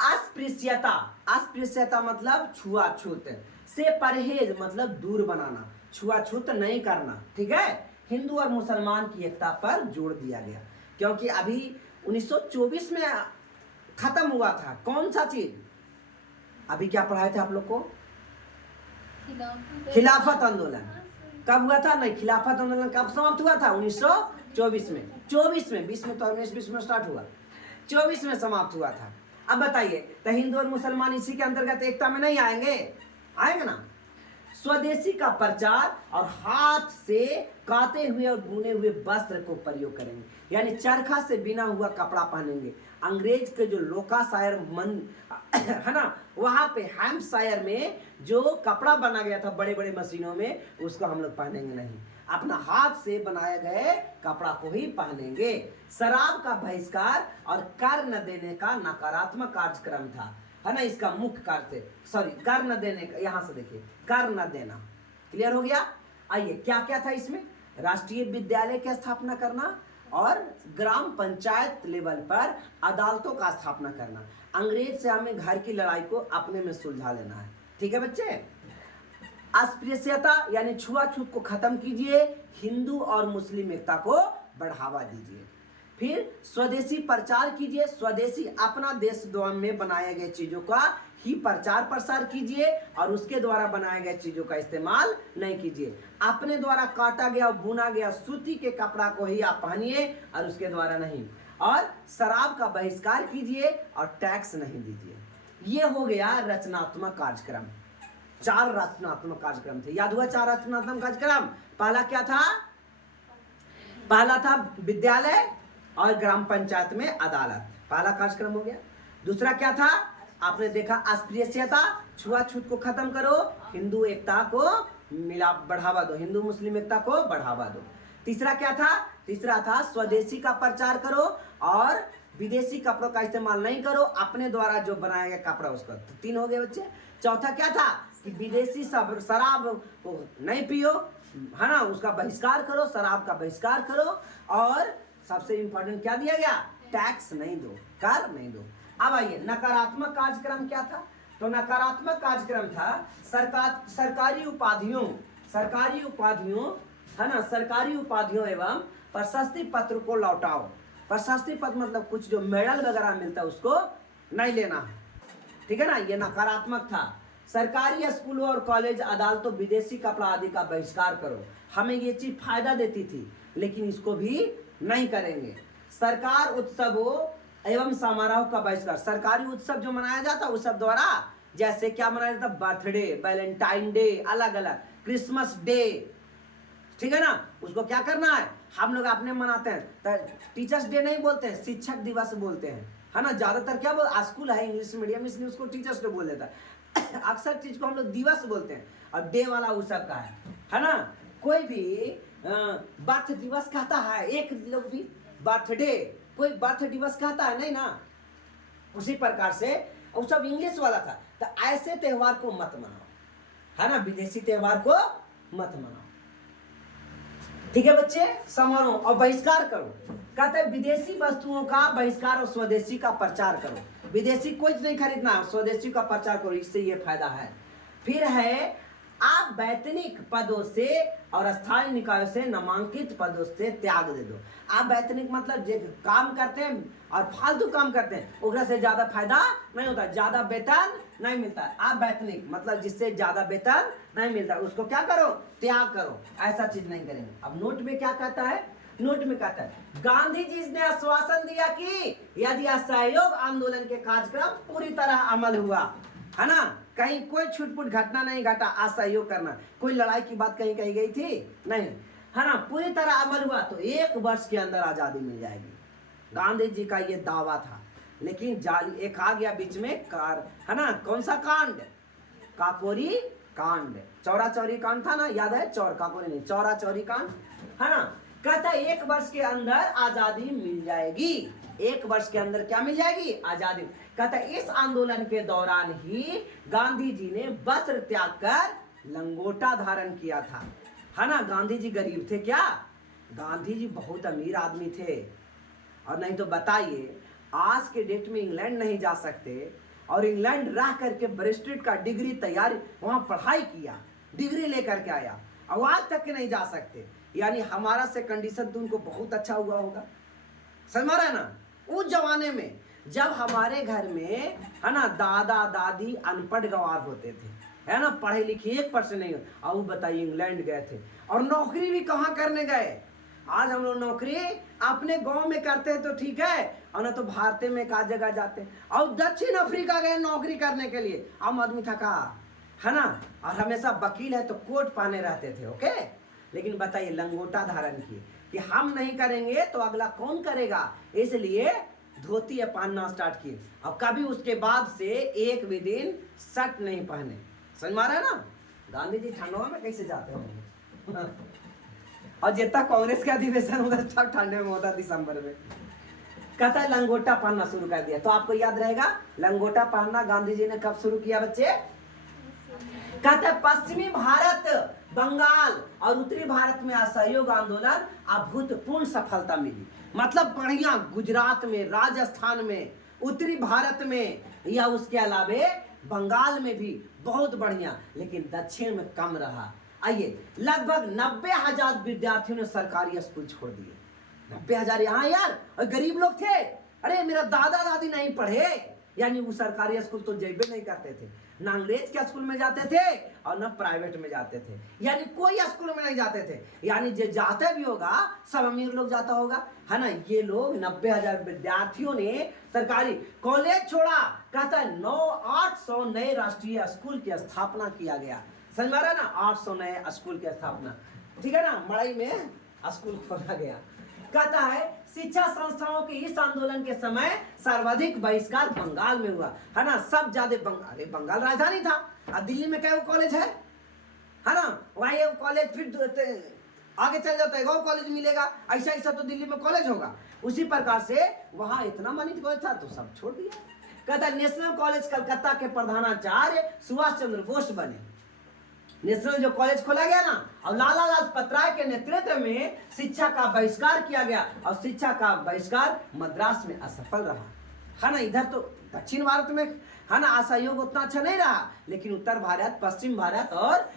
अस्पृश्यता, अस्पृश्यता मतलब छुआछूत से परहेज मतलब दूर बनाना, छुआछूत नहीं करना, ठीक है। हिंदू और मुसलमान की एकता पर जोर दिया गया, क्योंकि अभी 1924 में खत्म हुआ था कौन सा चीज? अभी क्या पढ़ाए थे आप लोग को? खिलाफत आंदोलन कब हुआ था? नहीं, खिलाफत आंदोलन कब समाप्त हुआ था? 1924 में। 24 में, 20 में तो 1920 में स्टार्ट हुआ, 24 में समाप्त हुआ था। अब बताइए, तो हिंदू और मुसलमान इसी के अंतर्गत एकता में नहीं आएंगे? आएंगे ना। स्वदेशी का प्रचार और हाथ से काते हुए और बुने हुए वस्त्र को प्रयोग करेंगे, यानी चरखा से बिना हुआ कपड़ा पहनेंगे। अंग्रेज के जो लोकाशायर मन है ना, वहां पे हैम्पशायर में जो कपड़ा बना गया था बड़े बड़े मशीनों में, उसको हम लोग पहनेंगे नहीं, अपना हाथ से बनाए गए कपड़ा को ही पहनेंगे। शराब का बहिष्कार और कर न देने का नकारात्मक कार्यक्रम था, है ना। इसका मुख्य कार्य, सॉरी, कर न देने का, यहां से देखिए, कर न देना। क्लियर हो गया? आइए, क्या क्या था इसमें? राष्ट्रीय विद्यालय की स्थापना करना और ग्राम पंचायत लेवल पर अदालतों का स्थापना करना। अंग्रेज से हमें घर की लड़ाई को अपने में सुलझा लेना है, ठीक है बच्चे। अस्पृश्यता यानी छुआछूत को खत्म कीजिए, हिंदू और मुस्लिम एकता को बढ़ावा दीजिए। फिर स्वदेशी प्रचार कीजिए, स्वदेशी अपना देश में बनाए गए चीजों का ही प्रचार प्रसार कीजिए और उसके द्वारा बनाए गए चीजों का इस्तेमाल नहीं कीजिए। अपने द्वारा काटा गया और बुना गया सूती के कपड़ा को ही आप पहनिए और उसके द्वारा नहीं। और शराब का बहिष्कार कीजिए और टैक्स नहीं दीजिए। ये हो गया रचनात्मक कार्यक्रम। 4 रचनात्मक कार्यक्रम थे, याद हुआ? 4 रचनात्मक कार्यक्रम। पहला क्या था? पहला था विद्यालय और ग्राम पंचायत में अदालत, पहला कार्यक्रम हो गया। दूसरा क्या था? आपने देखा, अस्पृश्यता, छुआछूत को खत्म करो, हिंदू एकता को बढ़ावा दो, हिंदू मुस्लिम एकता को बढ़ावा दो। तीसरा क्या था? तीसरा था स्वदेशी का प्रचार करो और विदेशी कपड़ों का इस्तेमाल नहीं करो, अपने द्वारा जो बनाया गया कपड़ा उसका। तो 3 हो गए बच्चे। चौथा क्या था कि विदेशी शराब को नहीं पियो, है ना, उसका बहिष्कार करो, शराब का बहिष्कार करो। और सबसे इंपॉर्टेंट क्या दिया गया? टैक्स नहीं दो, कर नहीं दो। अब आइए नकारात्मक कार्यक्रम क्या था? तो नकारात्मक कार्यक्रम था सरकारी उपाधियों है ना, सरकारी उपाधियों एवं प्रशस्ति पत्र को लौटाओ। प्रशस्ति पत्र मतलब कुछ जो मेडल वगैरह मिलता है उसको नहीं लेना है, ठीक है ना, ये नकारात्मक था। सरकारी स्कूलों और कॉलेज अदालतों विदेशी कपड़ा आदि का बहिष्कार करो। हमें ये चीज फायदा देती थी लेकिन इसको भी नहीं करेंगे। सरकार उत्सवों एवं समारोह का बहिष्कार। सरकारी उत्सव जो मनाया जाता उस सब द्वारा, जैसे क्या मनाया जाता? बर्थडे, वैलेंटाइन डे, अलग अलग, क्रिसमस डे, ठीक है ना, उसको क्या करना है? हम लोग अपने मनाते हैं। तो टीचर्स डे नहीं बोलते हैं, शिक्षक दिवस बोलते हैं, है ना। ज्यादातर क्या बोल, स्कूल है इंग्लिश मीडियम इसलिए उसको टीचर्स डे बोल देता है। अक्सर चीज को हम लोग दिवस बोलते हैं और डे वाला उस सब का है ना। कोई भी बर्थ दिवस कहता है, एक लोग भी बर्थडे, कोई बर्थ दिवस कहता है नहीं ना। उसी प्रकार से वो सब इंग्लिश वाला था। तो ऐसे त्योहार को मत मनाओ, है ना, विदेशी त्योहार को मत मनाओ, ठीक है बच्चे। समारोह और बहिष्कार करो। कहते हैं विदेशी वस्तुओं का बहिष्कार और स्वदेशी का प्रचार करो। विदेशी कोई नहीं खरीदना, स्वदेशी का प्रचार करो, इससे ये फायदा है। फिर है आप वैतनिक पदों से और स्थानीय निकायों से नामांकित पदों से त्याग दे दो। आप वैतनिक मतलब जो काम करते हैं और फालतू काम करते हैं उनका से ज्यादा फायदा नहीं होता, ज्यादा वेतन नहीं मिलता। आप वैतनिक मतलब जिससे ज्यादा वेतन नहीं मिलता उसको क्या करो? त्याग करो, ऐसा चीज नहीं करेंगे। अब नोट में क्या कहता है? नोट में कहता है गांधी जी ने आश्वासन दिया कि यदि असहयोग आंदोलन के कार्यक्रम पूरी तरह अमल हुआ, है ना, कहीं कोई छुटपुट घटना नहीं घटा, असहयोग करना, कोई लड़ाई की बात कहीं कही गई थी नहीं, है ना, पूरी तरह अमल हुआ तो 1 वर्ष के अंदर आजादी मिल जाएगी। गांधी जी का ये दावा था। लेकिन जाली एक आ गया बीच में है ना, कौन सा कांड? काकोरी कांड, चौरा चौरी कांड था ना, याद है? काकोरी नहीं, चौरा चौरी कांड, है ना। कहता है 1 वर्ष के अंदर आजादी मिल जाएगी। 1 वर्ष के अंदर क्या मिल जाएगी? आजादी। कहता है इस आंदोलन के दौरान ही गांधी जी ने वस्त्र त्याग कर लंगोटा धारण किया था, है ना। गांधी जी गरीब थे क्या? गांधी जी बहुत अमीर आदमी थे। और नहीं तो बताइए, आज के डेट में इंग्लैंड नहीं जा सकते और इंग्लैंड रह करके बैरिस्ट्रेट का डिग्री तैयारी, वहां पढ़ाई किया, डिग्री लेकर के आया, और आज तक के नहीं जा सकते। यानी हमारा से कंडीशन तो उनको बहुत अच्छा हुआ होगा, समझ रहा है ना। उस जमाने में जब हमारे घर में, है ना, दादा दादी अनपढ़ गवार होते थे, है ना, पढ़े लिखे 1% नहीं, और वो बताइए इंग्लैंड गए थे और नौकरी भी कहाँ करने गए। आज हम लोग नौकरी अपने गांव में करते हैं तो ठीक है, और ना तो भारत में एक आध जगह जाते हैं, और दक्षिण अफ्रीका गए नौकरी करने के लिए। आम आदमी थका, है ना, और हमेशा वकील है तो कोट पहने रहते थे, ओके। लेकिन बताइए लंगोटा धारण किए कि हम नहीं करेंगे तो अगला कौन करेगा, इसलिए धोती पहनना स्टार्ट किए। और कभी उसके बाद से एक भी दिन शर्ट नहीं पहने, समझ में आ रहा है ना। गांधी जी ठंडवा में कैसे जाते होंगे और जितना कांग्रेस का अधिवेशन होता सब ठंडे में होता दिसंबर में। कहता है लंगोटा पहनना शुरू कर दिया। तो आपको याद रहेगा लंगोटा पहनना गांधी जी ने कब शुरू किया बच्चे? कहता है पश्चिमी भारत, बंगाल और उत्तरी भारत में असहयोग आंदोलन अभूतपूर्व सफलता मिली। मतलब बढ़िया, गुजरात में, राजस्थान में, उत्तरी भारत में या उसके अलावे बंगाल में भी बहुत बढ़िया, लेकिन दक्षिण में कम रहा। आइए, लगभग 90,000 विद्यार्थियों ने सरकारी स्कूल छोड़ दिए। 90,000 यहाँ यार, और गरीब लोग थे। अरे मेरा दादा दादी नहीं पढ़े, यानी वो सरकारी स्कूल तो जैबे नहीं करते थे, ना अंग्रेज के स्कूल में जाते थे और ना प्राइवेट में जाते थे, यानी कोई स्कूल में नहीं जाते थे। यानी जो जाते भी होगा सब अमीर लोग जाता होगा, है ना। ये लोग 90,000 विद्यार्थियों ने सरकारी कॉलेज छोड़ा। कहता है 800 नए राष्ट्रीय स्कूल की स्थापना किया गया। समझ में आ रहा है ना, 800 नए स्कूल की स्थापना, ठीक है ना। मड़ई में स्कूल खोला गया। कहता है शिक्षा संस्थाओं के इस आंदोलन के समय सर्वाधिक बहिष्कार बंगाल में हुआ, है ना। सब ज्यादा अरे बंगाल राजधानी था, और दिल्ली में क्या वो कॉलेज है ना, वही वो कॉलेज फिर आगे चल जाता है गाँव कॉलेज मिलेगा, ऐसा ऐसा तो दिल्ली में कॉलेज होगा। उसी प्रकार से वहां इतना मानित कॉलेज था तो सब छोड़ दिया। कहता नेशनल कॉलेज कलकत्ता के प्रधानाचार्य सुभाष चंद्र बोस बने। नेशनल जो कॉलेज खोला गया ना, और लाला लाजपत राय के नेतृत्व में शिक्षा का बहिष्कार किया गया, और शिक्षा का बहिष्कार मद्रास में असफल रहा, है ना। इधर तो दक्षिण भारत में, है ना, असहयोग उतना अच्छा नहीं रहा, लेकिन उत्तर भारत, पश्चिम भारत और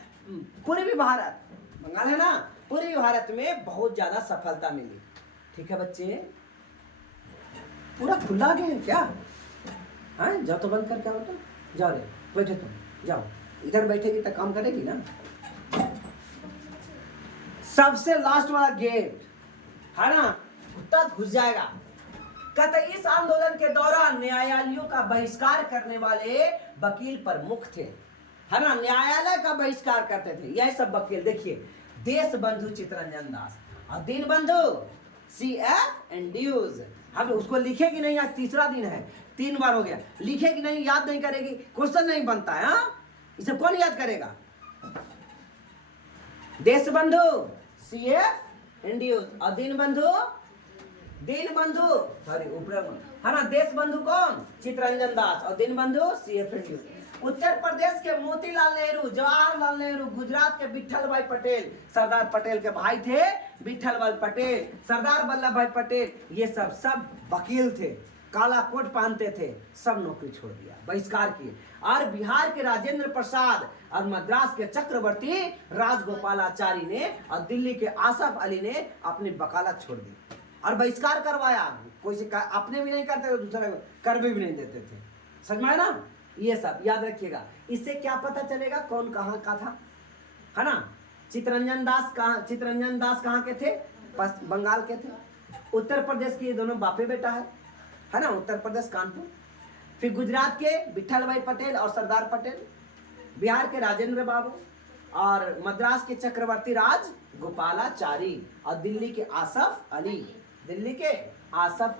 पूर्वी भारत, बंगाल है ना, पूर्वी भारत में बहुत ज्यादा सफलता मिली। ठीक है बच्चे, पूरा खुला गया है क्या? हाँ, जाओ तो बंद कर, क्या होता, जाओ रे, बैठे तुम, जाओ, इधर बैठेगी तो काम करेगी ना। सबसे लास्ट वाला गेट, है ना, कुत्ता घुस जाएगा। कहते इस आंदोलन के दौरान न्यायालयों का बहिष्कार करने वाले वकील प्रमुख थे, है ना, न्यायालय का बहिष्कार करते थे यह सब वकील। देखिए, देश बंधु चित्तरंजन दास और दीन बंधु CF एंड्रूज। अब उसको लिखेगी नहीं, आज तीसरा दिन है, 3 बार हो गया, लिखेगी नहीं, याद नहीं करेगी, क्वेश्चन नहीं बनता है। हाँ, इसे कौन याद करेगा? देश बंधु CF एंड्रूज और दीन बंधु सॉरी ऊपर, है ना, देश बंधु कौन? चित्तरंजन दास और दीन बंधु CF एंड्रूज। उत्तर प्रदेश के मोतीलाल नेहरू, जवाहरलाल नेहरू, गुजरात के विठल भाई पटेल, सरदार पटेल के भाई थे विठल भाई पटेल, सरदार वल्लभ भाई पटेल, ये सब वकील थे, काला कोट पहनते थे, सब नौकरी छोड़ दिया, बहिष्कार किए। और बिहार के राजेंद्र प्रसाद और मद्रास के चक्रवर्ती राजगोपालाचारी ने और दिल्ली के आसफ अली ने अपनी वकालत छोड़ दी और बहिष्कार करवाया। कोई से अपने भी नहीं करते थे, दूसरे कर भी नहीं देते थे। समझ में आया ना? ये सब याद रखिएगा। इससे क्या पता चलेगा कौन कहाँ का था, है ना। चित्तरंजन दास कहाँ के थे? बंगाल के थे। उत्तर प्रदेश के ये दोनों बापे बेटा है ना, उत्तर प्रदेश कानपुर। फिर गुजरात के विठल भाई पटेल और सरदार पटेल, बिहार के राजेंद्र बाबू और मद्रास के चक्रवर्ती राज गोपालाचारी और दिल्ली के आसफ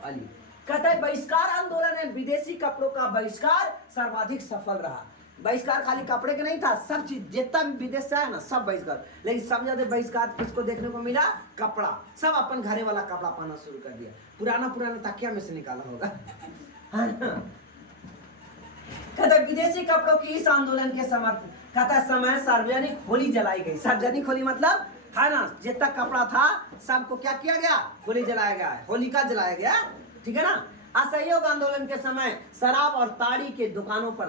अली। कहता है बहिष्कार आंदोलन में विदेशी कपड़ों का बहिष्कार सर्वाधिक सफल रहा। बहिष्कार खाली कपड़े का नहीं था, सब चीज, जितना भी विदेश से आया ना सब बहिष्कार। लेकिन सबसे ज्यादा बहिष्कार किसको देखने को मिला? कपड़ा। सब अपन घरे वाला कपड़ा पहनना शुरू कर दिया, पुराना तकिया में से निकाला होगा। कहता विदेशी कपड़ों की इस आंदोलन के समर्थन, कहता समय सार्वजनिक होली जलाई गई। सार्वजनिक होली मतलब, है ना, जितना कपड़ा था सबको क्या किया गया? होली जलाया गया, होलिका जलाया गया, ठीक है ना। असहयोग आंदोलन के समय शराब और ताड़ी के दुकानों पर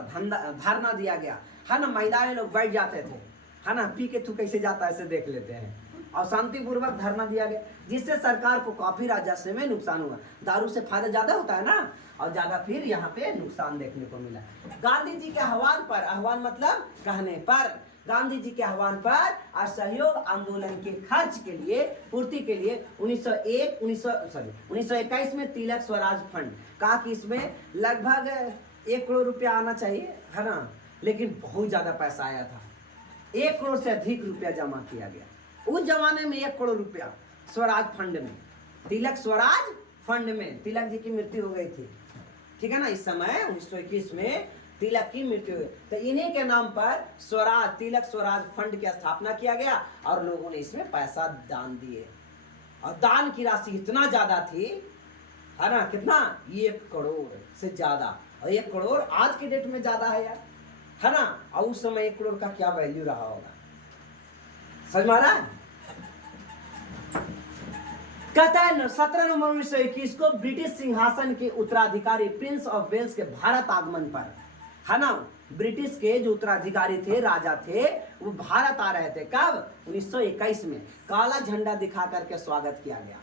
धरना दिया गया, है ना। महिलाएं लोग बैठ जाते थे, है ना, पी के तू कैसे जाता है ऐसे देख लेते हैं, और शांतिपूर्वक धरना दिया गया, जिससे सरकार को काफी राजस्व में नुकसान हुआ। दारू से फायदा ज्यादा होता है ना, और ज्यादा फिर यहाँ पे नुकसान देखने को मिला। गांधी जी के आह्वान पर, आह्वान मतलब कहने पर, गांधी जी के आह्वान पर असहयोग आंदोलन के खर्च के लिए, पूर्ति के लिए 1921 में तिलक स्वराज फंड कहा कि इसमें लगभग 1 करोड़ रुपया आना चाहिए, है ना, लेकिन बहुत ज्यादा पैसा आया था। 1 करोड़ से अधिक रुपया जमा किया गया उस जमाने में। 1 करोड़ रुपया स्वराज फंड में, तिलक स्वराज फंड में। तिलक जी की मृत्यु हो गई थी, ठीक है ना, इस समय 1921 में तिलक की मृत्यु हुई, तो इन्हीं के नाम पर तिलक स्वराज फंड की स्थापना किया गया, और लोगों ने इसमें पैसा दान दिए, और दान की राशि इतना ज्यादा थी, है ना, कितना? 1 करोड़ से ज्यादा। और 1 करोड़ आज के डेट में ज्यादा है यार, है ना, और उस समय 1 करोड़ का क्या वैल्यू रहा होगा, समझ में आ रहा है? कहता है 17 नवंबर 1921 को ब्रिटिश सिंहासन के उत्तराधिकारी प्रिंस ऑफ वेल्स के भारत आगमन पर, है ना, ब्रिटिश के जो उत्तराधिकारी थे, राजा थे, वो भारत आ रहे थे। कब? 1921 में। काला झंडा दिखा करके स्वागत किया गया,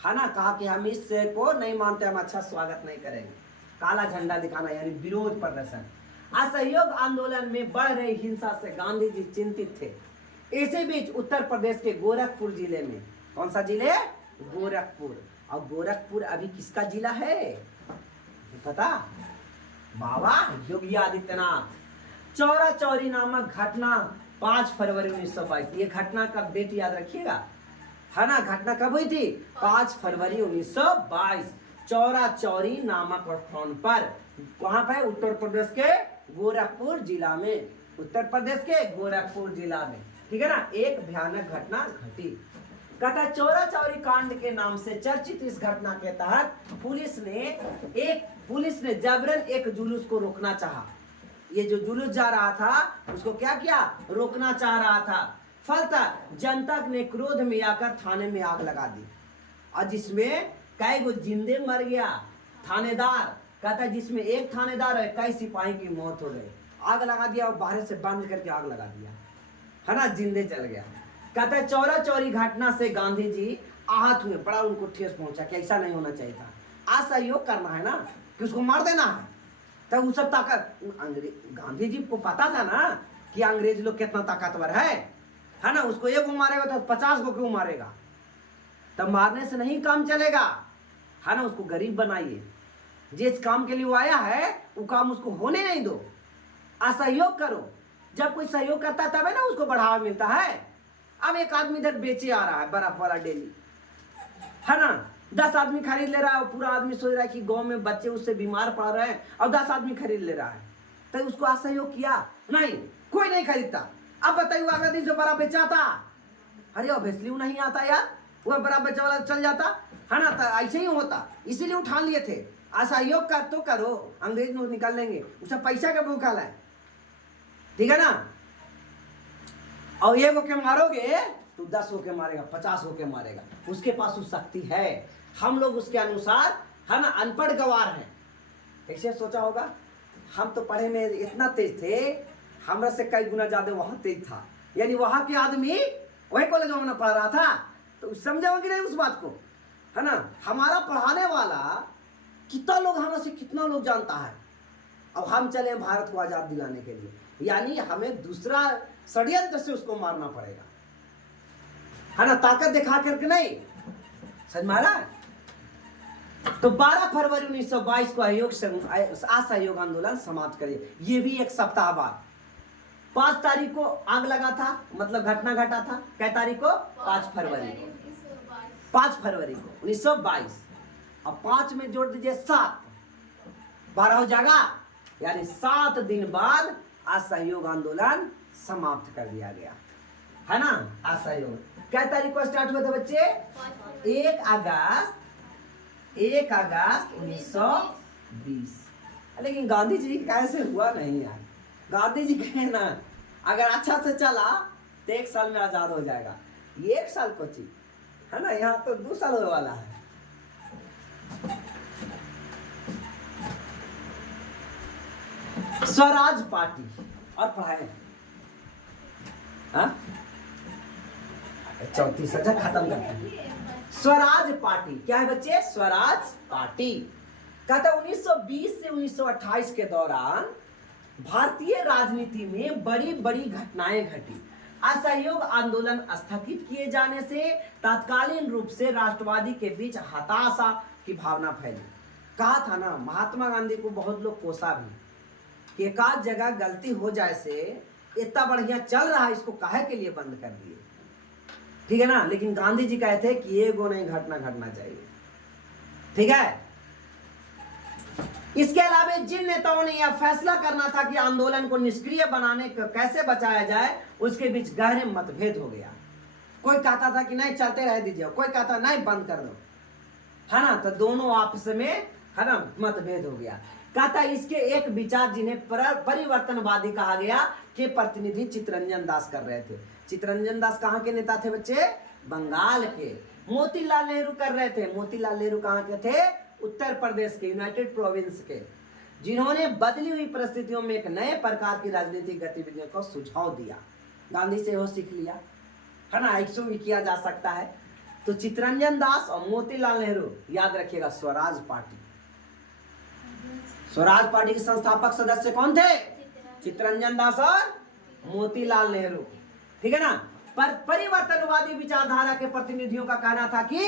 है ना। कहा कि हम इस को नहीं मानते, हम अच्छा स्वागत नहीं करेंगे। काला झंडा दिखाना यानी विरोध प्रदर्शन। असहयोग आंदोलन में बढ़ रही हिंसा से गांधी जी चिंतित थे। इसी बीच उत्तर प्रदेश के गोरखपुर जिले में, कौन सा जिले? गोरखपुर। और गोरखपुर अभी किसका जिला है पता? बाबा योगी आदित्यनाथ। चौरा चौरी नामक घटना 5 फरवरी 1922। ये घटना का डेट याद रखिएगा, है ना। घटना कब हुई थी? 5 फरवरी 1922। चौरा चौरी नामक स्थान पर, वहां पर उत्तर प्रदेश के गोरखपुर जिला में, उत्तर प्रदेश के गोरखपुर जिला में, ठीक है ना, एक भयानक घटना घटी। कहता है चौरा चौरी कांड के नाम से चर्चित इस घटना के तहत पुलिस ने जबरन एक जुलूस को रोकना चाहा। ये जो जुलूस जा रहा था उसको क्या किया, रोकना चाह रहा था। फलतः जनता ने क्रोध में आकर थाने में आग लगा दी और जिसमें कई गो जिंदे मर गया थानेदार। कहता है जिसमें एक थानेदार है कई सिपाही की मौत हो गई। आग लगा दिया और बाहर से बंद करके आग लगा दिया, है ना, जिंदे जल गया। कहता है चौरा चौरी घटना से गांधी जी आहत हुए, बड़ा उनको ठेस पहुंचा कि ऐसा नहीं होना चाहिए था। असहयोग करना है ना कि उसको मार देना है, तब वो सब ताकत गांधी जी को पता था ना कि अंग्रेज लोग कितना ताकतवर है ना। उसको एक को मारेगा तो 50 को क्यों मारेगा। तब मारने से नहीं काम चलेगा, है ना। उसको गरीब बनाइए, जिस काम के लिए वो आया है वो काम उसको होने नहीं दो। असहयोग करो, जब कोई सहयोग करता है तब है ना उसको बढ़ावा मिलता है। अब एक आदमी इधर बेचे आ रहा है बर्फ वाला डेली, है ना, 10 आदमी खरीद ले रहा है और पूरा आदमी सोच रहा है कि गांव में बच्चे उससे बीमार पड़ रहे हैं और 10 आदमी खरीद ले रहा है, तो उसको असहयोग किया नहीं, कोई नहीं खरीदता। अब बताइए अगला दिन से बर्फ बेचाता, अरे ऑब्वियसली वो नहीं आता यार, वो बर्फ बेचा वाला चल जाता, है ना। तो ऐसे ही होता, इसीलिए उठान लिए थे। असहयोग कर तो करो, अंग्रेज लोग निकाल लेंगे, उसे पैसा का भूखा है, ठीक है ना। और एक होके मारोगे तो 10 होके मारेगा, 50 होके मारेगा, उसके पास वो शक्ति है। हम लोग उसके अनुसार, है ना, अनपढ़ गवार हैं। कैसे सोचा होगा, हम तो पढ़े में इतना तेज थे, हमरा से कई गुना ज्यादा वहां तेज था, यानी वहां के आदमी वही कॉलेज में पढ़ रहा था, तो समझे होंगे नहीं उस बात को, है ना। हमारा पढ़ाने वाला कितना लोग हमरा से कितना लोग जानता है। अब हम चले भारत को आजाद दिलाने के लिए, यानी हमें दूसरा षड्यंत्र से उसको मारना पड़ेगा, है ना, ताकत दिखा करके नहीं, समझ में आ रहा है। तो 12 फरवरी 1922 को असहयोग आंदोलन समाप्त करिए। ये भी एक सप्ताह बाद 5 तारीख को आग लगा था, मतलब घटना घटा था। कै तारीख को, 5 फरवरी को, 5 फरवरी को 1922। अब 5 में जोड़ दीजिए 7, 12 हो जाएगा, यानी 7 दिन बाद असहयोग आंदोलन समाप्त कर दिया गया, है ना। असहयोग क्या तारीख को स्टार्ट हुआ था बच्चे, 1 अगस्त 1920। लेकिन गांधी जी कैसे हुआ नहीं यार। गांधी जी कहे ना अगर अच्छा से चला तो 1 साल में आजाद हो जाएगा। ये 1 साल को चीज, है ना, यहाँ तो 2 साल होने वाला है। स्वराज पार्टी और पढ़ाए 34 खत्म करते हैं। स्वराज पार्टी क्या है बच्चे, स्वराज पार्टी। कहता 1920 से 1928 के दौरान भारतीय राजनीति में बड़ी बड़ी घटनाएं घटी। असहयोग आंदोलन स्थगित किए जाने से तत्कालीन रूप से राष्ट्रवादी के बीच हताशा की भावना फैली। कहा था ना, महात्मा गांधी को बहुत लोग कोसा भी कि एक आध जगह गलती हो जाए से इतना बढ़िया चल रहा है, इसको काहे के लिए बंद कर दिए, ठीक है ना। लेकिन गांधी जी कहते हैं कि ये गो नहीं घटना चाहिए, ठीक है। इसके अलावा जिन नेताओं ने यह फैसला करना था कि आंदोलन को निष्क्रिय बनाने को कैसे बचाया जाए, उसके बीच गहरे मतभेद हो गया। कोई कहता था कि नहीं चलते रह दीजिए, कोई कहता नहीं बंद कर दो, है ना। तो दोनों आपस में, है ना, मतभेद हो गया। कहता इसके एक विचार जिन्हें परिवर्तनवादी कहा गया के प्रतिनिधि चित्तरंजन दास कर रहे थे। चित्तरंजन दास कहाँ के नेता थे बच्चे, बंगाल के। मोतीलाल नेहरू कर रहे थे। मोतीलाल नेहरू कहाँ के थे, उत्तर प्रदेश के, यूनाइटेड प्रोविंस के, जिन्होंने बदली हुई परिस्थितियों में एक नए प्रकार की राजनीतिक गतिविधियों को सुझाव दिया। गांधी से वो सीख लिया, है ना, ऐसा भी किया जा सकता है। तो चित्तरंजन दास और मोतीलाल नेहरू, याद रखिएगा, स्वराज पार्टी। स्वराज पार्टी के संस्थापक सदस्य कौन थे, चित्तरंजन दास और मोतीलाल नेहरू, ठीक है ना। पर परिवर्तनवादी विचारधारा के प्रतिनिधियों का कहना था कि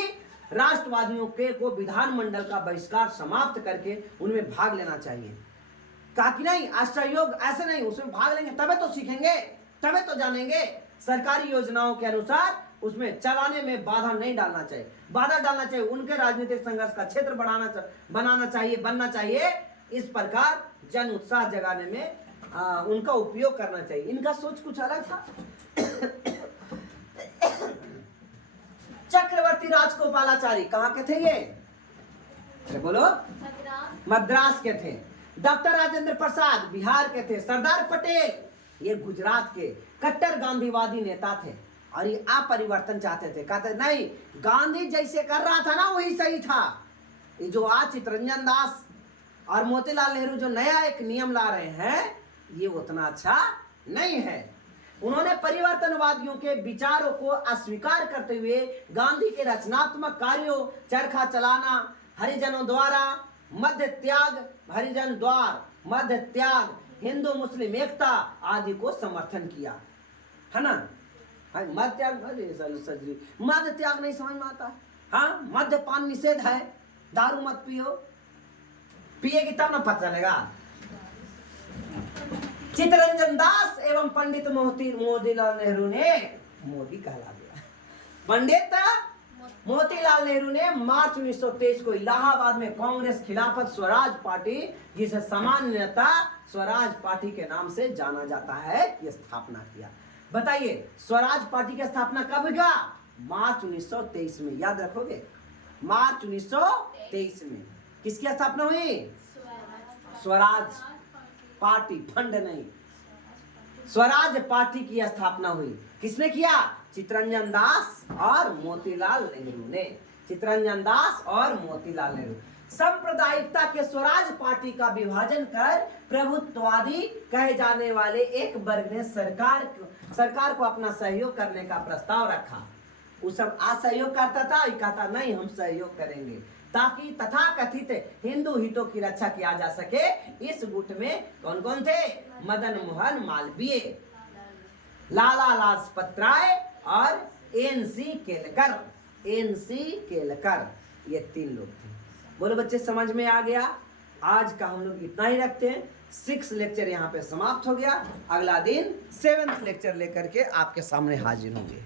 राष्ट्रवादियों के को विधानमंडल का बहिष्कार समाप्त करके उनमें भाग लेना चाहिए। कहा कि नहीं, असहयोग ऐसे नहीं, उसमें भाग लेंगे तबे तो सीखेंगे, तबे तो जानेंगे। सरकारी योजनाओं के अनुसार उसमें चलाने में बाधा नहीं डालना चाहिए, बाधा डालना चाहिए, उनके राजनीतिक संघर्ष का क्षेत्र बनना चाहिए। इस प्रकार जन उत्साह जगाने में उनका उपयोग करना चाहिए। इनका सोच कुछ अलग था। शांति राजगोपालाचारी कहाँ के थे ये? अरे बोलो। मद्रास के थे। डॉक्टर राजेंद्र प्रसाद बिहार के थे। सरदार पटेल ये गुजरात के कट्टर गांधीवादी नेता थे और ये अपरिवर्तन चाहते थे। कहते नहीं, गांधी जैसे कर रहा था ना वही सही था। ये जो आज चित्तरंजन दास और मोतीलाल नेहरू जो नया एक नियम ला रहे हैं ये उतना अच्छा नहीं है। उन्होंने परिवर्तनवादियों के विचारों को अस्वीकार करते हुए गांधी के रचनात्मक कार्यों, चरखा चलाना, हरिजनों द्वारा मध्य त्याग, हरिजन द्वार मध्य त्याग, हिंदू मुस्लिम एकता आदि को समर्थन किया, है ना। मध्य त्याग, मध्य त्याग नहीं समझ में आता। हाँ, मद्यपान निषेध है, दारू मत पियो, पिएगी तब ना पता चलेगा। चित्तरंजन दास एवं पंडित मोतीलाल नेहरू ने, मोदी कहला गया, पंडित मोतीलाल नेहरू ने मार्च 1923 को इलाहाबाद में कांग्रेस खिलाफत स्वराज पार्टी, जिसे सामान्यतः स्वराज पार्टी के नाम से जाना जाता है, की स्थापना किया। बताइए स्वराज पार्टी की स्थापना कब हुआ? मार्च 1923 में। याद रखोगे, मार्च 1923 में किसकी स्थापना हुई? स्वराज पार्टी, फंड नहीं, स्वराज पार्टी की स्थापना हुई। किसने किया? चित्तरंजन दास और मोतीलाल नेहरू ने। चित्तरंजन दास और मोतीलाल नेहरू। सांप्रदायिकता के स्वराज पार्टी का विभाजन कर प्रभुत्ववादी कहे जाने वाले एक वर्ग ने सरकार को अपना सहयोग करने का प्रस्ताव रखा। वो सब असहयोग करता था, कहता नहीं हम सहयोग करेंगे, ताकि तथाकथित हिंदू हितों की रक्षा किया जा सके। इस गुट में कौन कौन थे? मदन मोहन मालवीय, लाला लाजपत राय और एनसी केलकर, ये 3 लोग थे। बोलो बच्चे, समझ में आ गया? आज का हम लोग इतना ही रखते हैं। 6 लेक्चर यहाँ पे समाप्त हो गया। अगला दिन 7th लेक्चर लेकर के आपके सामने हाजिर होंगे।